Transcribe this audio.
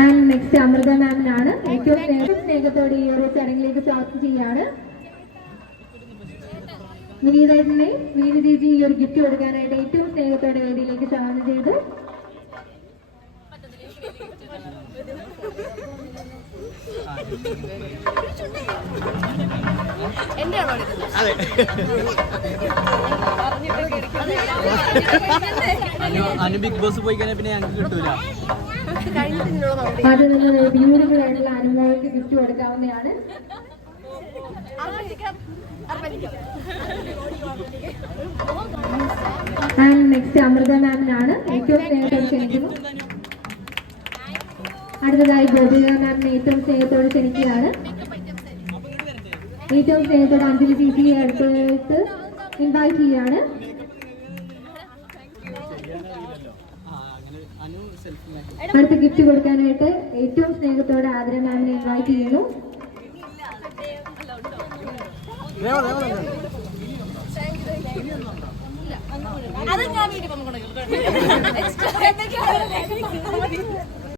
And next Amrita മാമിനാണ് ഏറ്റവും സ്നേഹത്തോടെ ഈ ഒരു ചടങ്ങിലേക്ക് സ്വാഗതം ചെയ്യാണ് വിനീതനെ വിനീത ചേച്ചി ഈ ഒരു ഗിഫ്റ്റ് കൊടുക്കാനായിട്ട് ഏറ്റവും സ്നേഹത്തോടെ വേദിയിലേക്ക് സ്വാഗതം ചെയ്തു. ബിഗ് ബോസ് പിന്നെ ഞങ്ങൾക്ക് ബ്യൂട്ടിഫുൾ ആയിട്ടുള്ള ഗിഫ്റ്റ് നെക്സ്റ്റ് അമൃത മാമിനാണ് ഏറ്റവും അടുത്തതായി ഗോപിക മാമിനെ ഏറ്റവും സ്നേഹത്തോട് ക്ഷണിക്കുകയാണ്. ഏറ്റവും സ്നേഹത്തോട് അഞ്ജലി ചേച്ചിയെ അടുത്തേക്ക് ഇൻവൈറ്റ് ചെയ്യാണ് അടുത്ത ഗിഫ്റ്റ് കൊടുക്കാനായിട്ട് ഏറ്റവും സ്നേഹത്തോടെ ആദര മാമിനെ ഇൻവൈറ്റ് ചെയ്യുന്നു. അത് ഞാൻ വീട്ടിൽ വന്നു കൊടുക്കും.